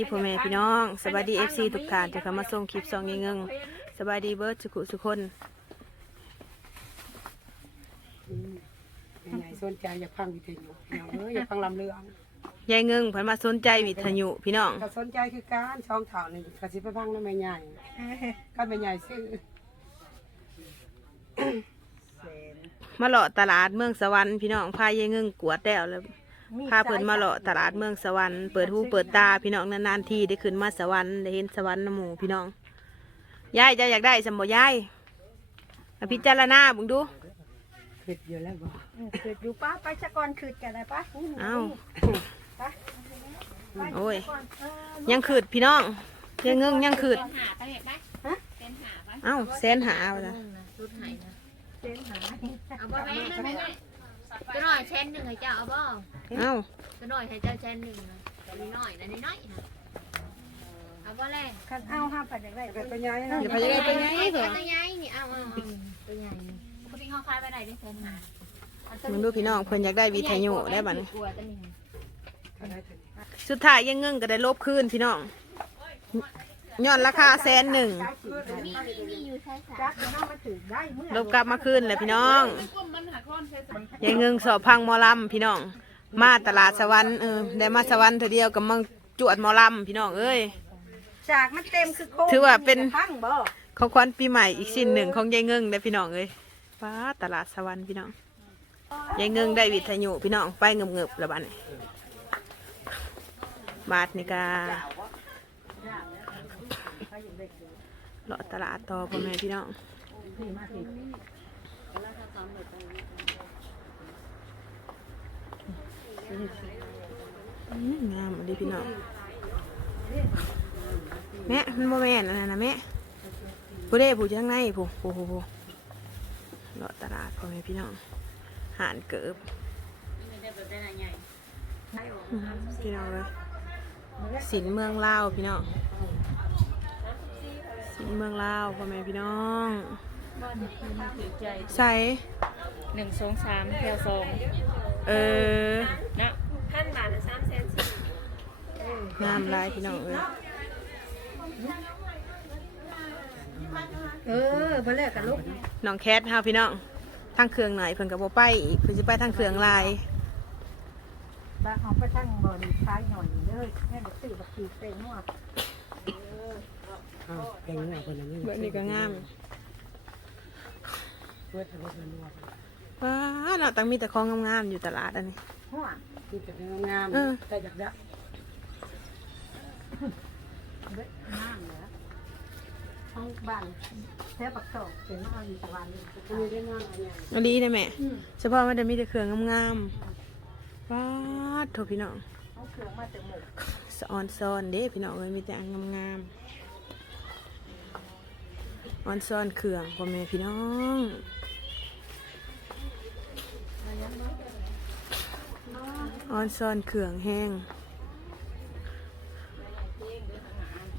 พี่พ่อแม่พี่น้องสบายดีเอฟซีทุกท่านจะเข้ามาส่งคลิปซองยิงเงิงสบายดีเบิร์ดสุขุสุคนยังไงสนใจอยากฟังวิทยุพี่น้องเอ้ยอยากฟังลำเรืองยายเงิงเพิ่นมาสนใจวิทยุพี่น้องก็สนใจคือการช่องเถ่านี่ก็สิไปฟังน้ำแม่ใหญ่ก็แม่ใหญ่ซื้อมาเลาะตลาดเมืองสวรรค์พี่น้องพายายเงิงกวดแล้วแล้ว พาเพิ่นมาเลาะตลาดเมืองสวรรค์เปิดหูเปิดตาพี่น้องนานๆทีได้ขึ้นมาสวรรค์ได้เห็นสวรรค์น้ำหมูพี่น้องยายเจะอยากได้สมบ่ยายมาพิจารณาเบุงดูคิดอยู่แล้วบ่คืออยู่ป้าไปสะก่อนคือกันได้ป้าเอ้าโอ้ยยังขืดพี่น้องยายเงิงยังขืดหาไปเห็นไหมเป็นหาปะเอ้าแสนหาเอาละรุดหายนะเส้นหาเอาบ่แม่นั่นแม่ตัวน้ อยเช่นหนึ่งให้เจ้าเอาบ่เอ้าตัวน้อยให้เจ้าเช่นหนึ่งนะตัวน้อยนะน้อยนะเอาบ่แรงคันเอาห้าไปจากได้แต่ตัวใหญ่นะเดี๋ยวพายายไปไงเหรอตัวใหญ่นี่เอาเอาตัวใหญ่ปกติเขาคายไปไหนได้เช่นหามึงดูพี่น้องเพิ่นอยากได้วิทยุได้บัดนี้กลัวตัวนี้ก็ได้แต่สุดท้ายยังเงิงก็ได้ลบคืนพี่น้อง ย้อนราคาแสนหนึ่งมีมีมีอยู่ใช่สาจักน้องมาถือได้เมื่อลบกลับมาคืนเลยพี่น้องยังเงิงสอบพังหมอลำพี่น้อง มาตลาดสวรรค์เออได้มาสวรรค์เธอเดียวกับมังจวดหมอลำพี่น้องเอ้ยจากมันเต็มคือโคถือว่าเป็นพังบ่ของขวัญปีใหม่อีกสิ้นหนึ่งของยายเงิงได้พี่น้องเอ้ยป้าตลาดสวรรค์พี่น้องยายเงิงได้วิทยุพี่น้องไปเงบๆแล้วบ้านี้บาทนี่กา เลาะตลาดต่อพ่อแม่พี่น้องงามอันนี้พี่น้องแม่มันโมแม่นอันนั้นะแม่ผู้เด้ผู้อยู่ข้งในผู้ผู้ผู้ผู้เลาะตลาดพ่อแม่พี่น้องหานเกิบพี่น้องเลยสินเมืองลาวพี่น้อง เมืองลาวพ่อแม่พี่น้องใส่หนึ่งสองสามแถวสองเออเนาะพันบาทสามแสนสี่งามหลายพี่น้องเอ้ยเออบ่เลิกกันลูกน้องแคทเฮาพี่น้องทางเครื่องไหนเพิ่นก็บ่ไปอีกเพิ่นสิไปทางเครื่องลายบ้าเอาไปทั้งบ่ดีคล้ายหน่อยเลยแม่บ่ซื้อบักขีเป็นหัว อ้าวเก่งหน่อยคนนั้นเบิ่งนี่ก็งามเพื่อนเอาไปนวดว้าเนาะตังมีแต่ของงามๆอยู่ตลาดอันนี้หัวที่จะงามเออแต่อยากได้เบ็ดน้ำเหลือห้องบ้านแท้ปักโตเป็นน้องอยู่ตะวันมีได้นอนอะไรดีได้แม่เฉพาะมันจะมีแต่เครื่องงามๆว้าโถพี่น้องเครื่องมาแต่หมกสะออนซอนเด้พี่น้องเอ้ยมีแต่อันงามๆ ออนซ่อนเครื่องพ่อแม่พี่น้องออนซ่อนเครื่องแห้ง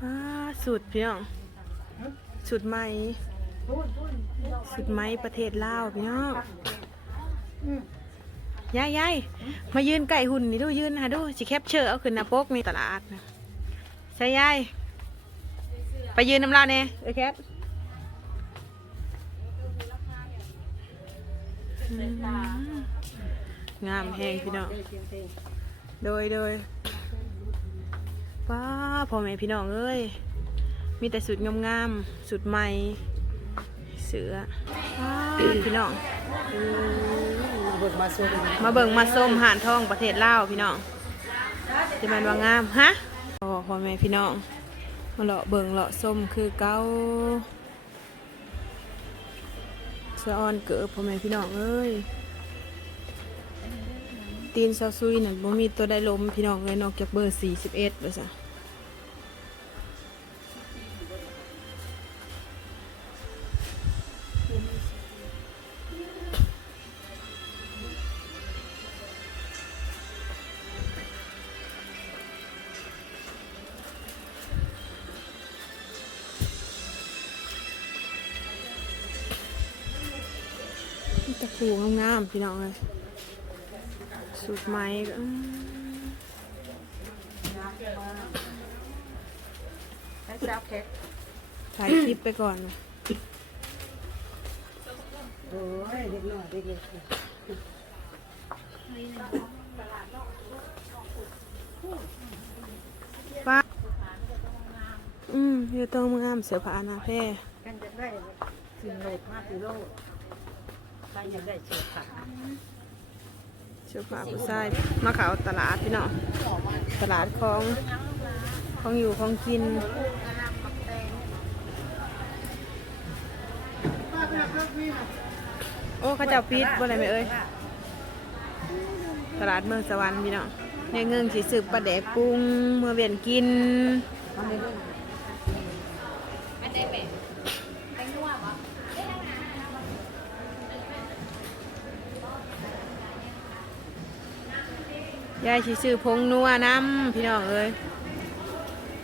ว้าสุดพี่น้องสุดไหมสุดไหมประเทศลาวพี่น้องยายยายมายืนไก่หุ่นนี่ดูยืนหาดูสิแคปเชอร์เอาขึ้นน้าปกนี่ตลาดนะใช่ยายไปยืนน้ำลาเนี่ยเอ้ยแคป งามแหงพี่น้อง โดยโดยว้าพ่อแม่พี่น้องเอ้ย มีแต่สุดงามๆสุดใหม่ เสือว้าพี่น้อง มาเบิกมาสู้กันมาเบิ่งมาส้มห่านทองประเทศลาวพี่น้องจะมันว่างามฮะพ่อพ่อแม่พี่น้องมาเลาะเบิ่งเลาะส้มคือเก้า สะออนเกิดพ่อแม่พี่น้องเอ้ยตีนซาซุยนั่นบ่มีตัวได้ลมพี่น้องเลยนอกจากเบอร์สี่สิบเอ็ดเลยจ้ะ ตะคูงามๆพี่น้องเลยสูตรไม้ก็อืมเจ้าแค่ถ่ายคลิปไปก่อนโอ้ยเด็กน้อยเด็กเล็กป้าอืมอยู่ตรงมืองามเสือผาหนาแพร่กันจะได้สิ่งโหลดมาติโลด ใครอยากได้เชือกขาเสือผาผู้ชายมาขาตลาดพี่น้องตลาดของของอยู่ของกินโอ้เขาเจ้าปิดบ่อะไรไหมเอ้ยตลาดเมืองสวรรค์พี่น้องในเงิงสีสืบปลาแดกปรุงเมื่อเวียนกินอันใดแม่ไปนัวบ่ ยายสีสือพงนัวน้ำพี่น้องเอ้ย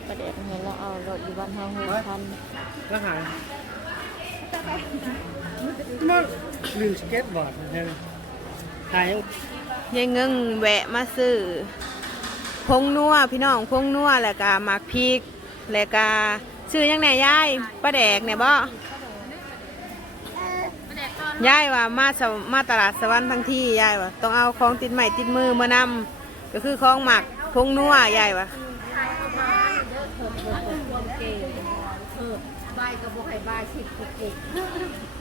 ประเดี๋ยวเห็นเราเอารถอยู่บ้านเฮาหกพันแล้วหายมันลืมสเก็ตบอร์ดนะหายยายเงิงแวะมาซื้อพงนัวพี่น้องพงนัวแล้วก็หมักพริกแล้วก็ซื้อยังไงยายปลาแดกเนี่ยบ่ยายว่ามาสวมาตลาดสวรรค์ทั้งที่ยายว่าต้องเอาของติดใหม่ติดมือมานำ ก็คือของหมักพงนัวยายว่าบายกับบุให้บายสิบเอ็ด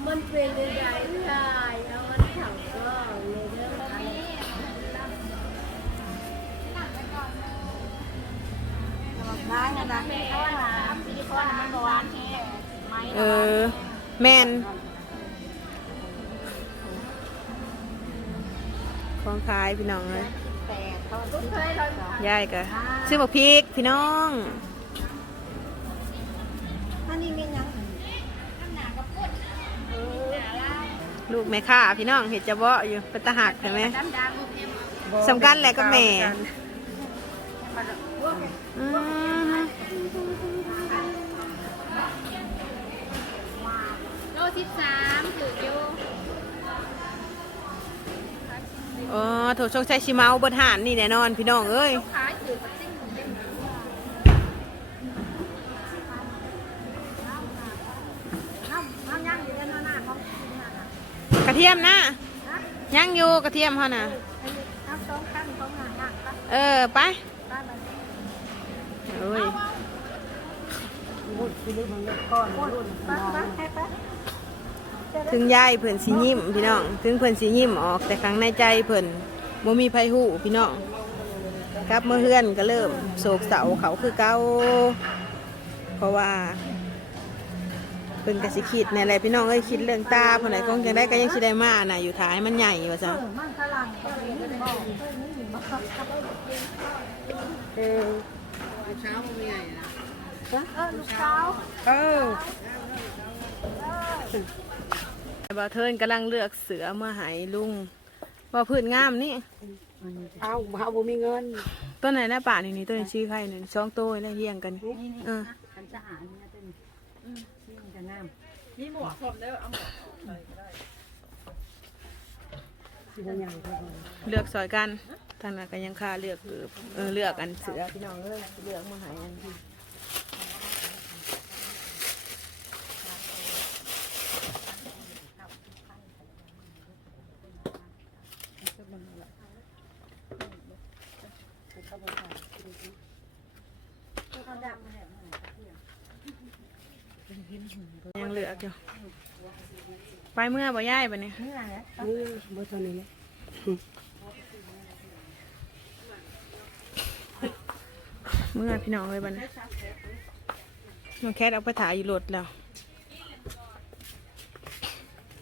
มันเป็นยังไงใช่แล้วมันเผาก็เลยเรื่องร้านนะนะไม่ก้อนะซีลิคอนมันบวานแค่ไม้เออ แมนของขายพี่น้องเลย แต่เขาทุกเคยเรายายก็ซื้อหมกพริกพี่น้อง อันนี้มียังลูกแม่ค้าพี่น้องเห็ดจะเบาะอยู่เป็นตาหักใช่ไหมสำคัญแหละก็แม่อืม โถชงชัยชิมาเบนหานนี่แน่นอนพี่น้องเอ้ยกระเทียมนะยังอยู่กระเทียมเขาน่ะเออไปเอ้ยถึงยายเพิ่นสีนิ่มพี่น้อง ถึงเพิ่นสีนิ่มออกแต่ครั้งในใจเพิ่น บ่มีไผหูพี่น้องกลับเมื่อเฮือนก็เริ่มโศกเศร้าเขาคือเก่าเพราะว่าเพิ่นก็สิคิดในอะไรพี่น้องเอ้ยคิดเรื่องตาเพิ่นไหนคงจังได้ก็ยังสิได้มาน่ะอยู่ท้ายมันใหญ่ว่าซั่นมันพลังก็เรียนบอกเพื่อนนี่บอกเออเออลูกสาวเออบ่าวเทินกำลังเลือกเสือมาให้ลุง ว่าพื้นงามนี่เอาเอาบ่มีเงินต้นไหนนะป่านี่นี่ต้นนี้ชื่อใครนี่สองตัวแล้วเรียงกันเออกันสะอาดนี่นะเต้นนี่มันจะงามนี่หมวกผมเด้อเอาหมวกที่บ่ใหญ่เท่าไหร่เลือกซอยกันทางนั้นก็ยังค่าเลือกคือเออเลือกอันเสือพี่น้องเอ้ยเลือกมาให้อันที่ เขาดำมาแหละ ยังเหลืออยู่ไปเมื่อบ่ย่ายบัดนี้นี่อะไรนี่บ่เท่านี้แหละเมื่อพี่น้องเลยบัดนี้น้องแคทเอาไปถ่ายอยู่รถแล้ว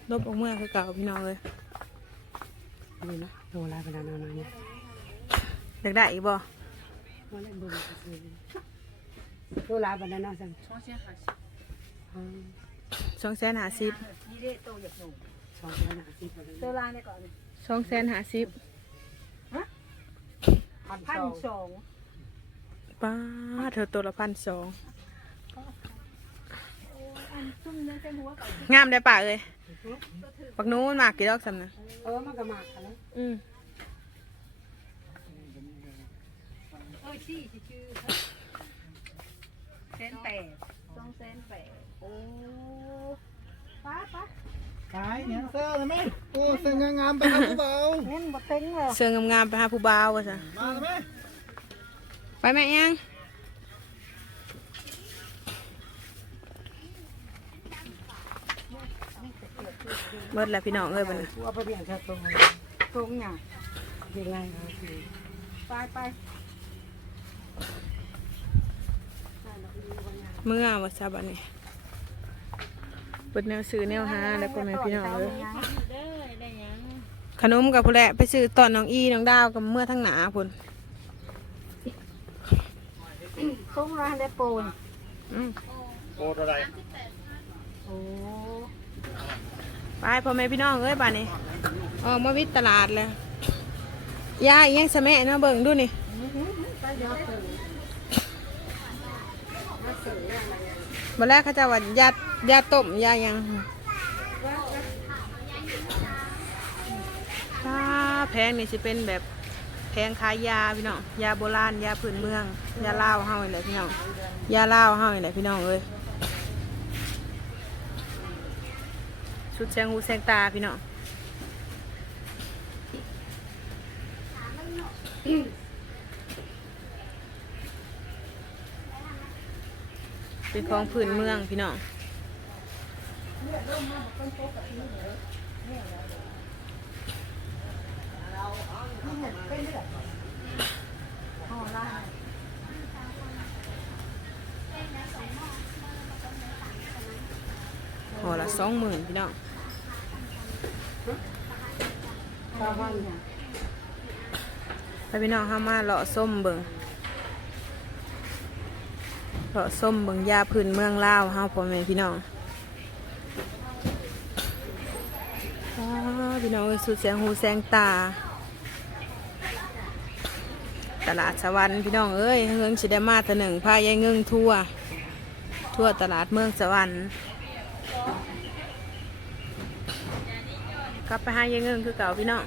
ลบออกเมื่อคือเก่าพี่น้องเลยนี่นะโดนลายไปนานๆเนี่ยอยากได้อีกบ่ว่าเล่นบ่ได้ซื้อโดนลายไปนานๆสั่ง สองแสนหาสิบนี่เด้โตอยากหนุ่มสองพันห้าสิบโตลาเนี่ยก่อนสองแสนหาสิบพันพันสองสองป้าเธอตัวละพันสองซุ่มยังเต็มหัวก่อนงามได้ป่ะเอ้ยปักนู้นมากกี่ดอกสำนะเออมันก็มากกันแล้วอืมเออชี่ชื่อเส้นแปดดส องแสนแปดโอ้ป้าป้าขายเนี่ยเสื้อเลยไหมโอ้เสื้องามๆไปครับผู้เบาเงินบ่เต็งเลยเสื้องามๆไปหาผู้บ่าวว่าซะมาเลยไหมไปแม่ยังเบิดแล้วพี่น้องเอ้ยบัดนี้ตัวไปเรียนแค่ตรงตรงเนี่ยยังไงเอาสิไปไป เมื่อว่าซะบัดนี้เปิดแนวซื้อแนวหาแล้วพ่อแม่พี่น้องเอ้ยขนมกับผู้แหละไปซื้อตอนน้องอีน้องดาวกับเมื่อทั้งหนาพุ่นตรงร้านได้ปูนอืมโอ้อะไรโอ้ไปพ่อแม่พี่น้องเอ้ยบัดนี้ออกมาวิทย์ตลาดเลยยายยังสะแม่เนาะเบิ่งดูนี่ ไปเดี๋ยวถึงบัดแรกเขาจะว่ายายาต้มยายังถ้าแพงนี่สิเป็นแบบแพงขายยาพี่น้องยาโบราณยาพื้นเมืองยาลาเฮานี่แหละพี่น้องยาลาเฮานี่แหละพี่น้องเอ้ยชุดแซงหูแซงตาพี่น้อง เป็นของพื้นเมืองพี่น้องห่อละห่อละสองหมื่นพี่น้องชาวบ้านเนี่ยถ้าพี่น้องเข้ามาเลาะส้มเบิง เลาะส้มเบิงยาพื้นเมืองลาวเฮาพ่อแม่พี่น้องอพี่น้องเอ้ยสุดแสงหูแสงตา ตลาดสวรรค์พี่น้องเอ้ยเงิงสิด้มาตะหนึ่งพายายเงิงทั่ว ทั่วตลาดเมืองสวรรค์กลับไปหายายเงิงคือเก่าพี่น้อง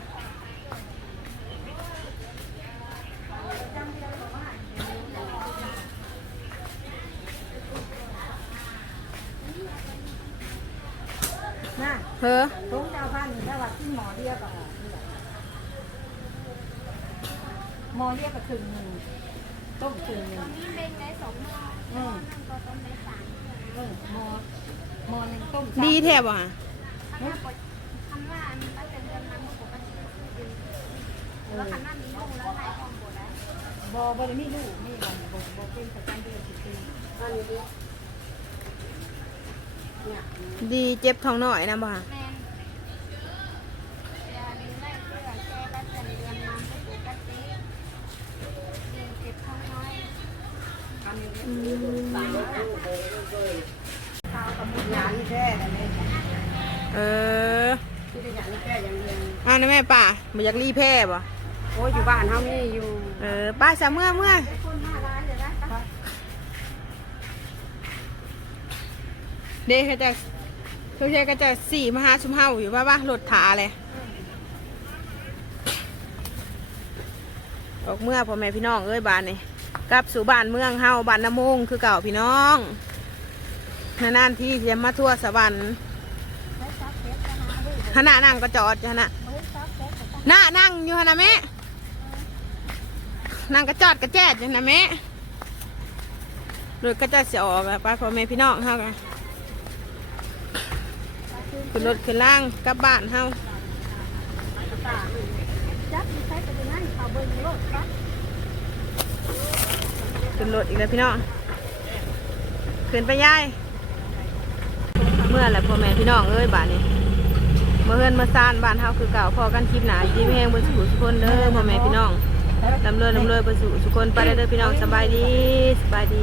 น่ะ เฮ้อตรงเจ้าพันธุ์แค่ว่าที่หมอเรียกอะหมอเรียกก็ครึ่งหนึ่งต้มครึ่งหนึ่งนี่เป็นได้สองหม้ออืมนั่งก็ต้มได้สามเออหมอหมอหนึ่งต้มสามดีแทบอะคำว่าปกคำว่าอันนี้ก็จะเดือนนั้นปกติแล้วคำว่ามีลูกแล้วนายของบทแล้วบอบริมีลูกนี่มันบอบอเป็นประจำเดือนสิบปีอันนี้ ดิเนี่ยดีเจ็บท้องหน่อยนะบ่ะแมนเดือนนี้ไม่เพื่อแก้และเป็นเดือนนั้นปกติเดือนเจ็บท้องน้อยหยานี่แค่แต่ไม่เออที่ได้หยานี่แค่อย่างเดียวอ่านะแม่ป่ามาอยากรีแพร่บ่โอ้ยอยู่บ้านเฮานี่อยู่ เออป้าสามเมื่อเมื่อ คนมาร้านเลยนะ เด็กเขาจะเขาจะก็จะสี่มหาชุมเฮาอยู่ว่าว่ารถถาเลยออกเมื่อพ่อแม่พี่น้องเอ้ยบ้านนี่กลับสู่บ้านเมืองเฮาบ้านน้ำมงคือเก่าพี่น้องนานๆที่จะมาทั่วสวรรค์ขณะนั่งก็จอดขณะน่านั่งอยู่หั่นะแม่นั่งกระจอดกระแจดอยู่นะแม่รถก็จะเสียออกแล้วไปพ่อแม่พี่น้องเฮากัน ขึ้นรถขึ้นล่างกลับบ้านเฮาขึ้นรถอีกแล้วพี่น้องขึ้นไปยายเมื่อแหละพ่อแม่พี่น้องเอ้ยบ้านนี้เมื่อเฮือนเมื่านบ้านเฮาคือเก่าพอกันคลิปหนาอยู่ที่แพงบนสู่สุคนเด้อพ่อแม่พี่น้องลำเรยลำเรยบนสู่สุคนไปเด้อพี่น้องสบายดีสบายดี